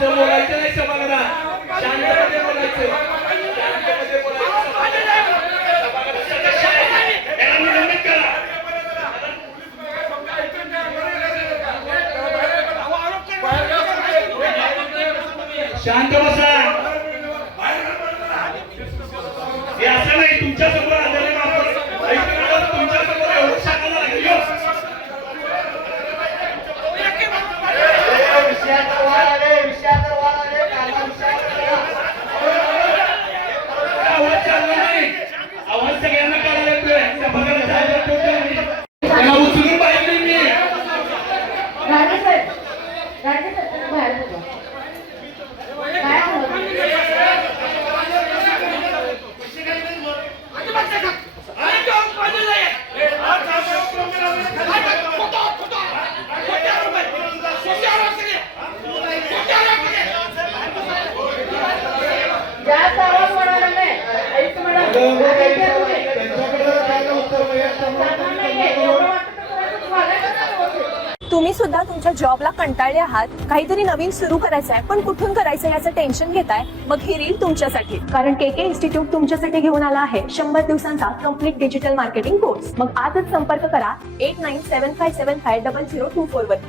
असं बोलायचं नाही सभागृहात, शांतपणे बोलायचं, शांतपणे बोलायचं सभागृहात. याला निलंबित करा. शांत बसा. हे असं नाही तुमच्या समोर आलेले माणूस तुमच्या समोर एवढं सांगायला लागेल. आवाज चालला नाही, आवाज सगळ्यांना काढायला येतोय. त्याला उचलून पाहिजे मी. तुम्ही सुद्धा तुमच्या जॉबला कंटाळले आहात, काहीतरी नवीन सुरू करायचं आहे पण कुठून करायचं याचं टेन्शन घेताय, मग ही रील तुमच्यासाठी. कारण केके इन्स्टिट्यूट तुमच्यासाठी घेऊन आला आहे 100 दिवसांचा कम्प्लीट डिजिटल मार्केटिंग कोर्स. मग आजच संपर्क करा 8975750024 वर.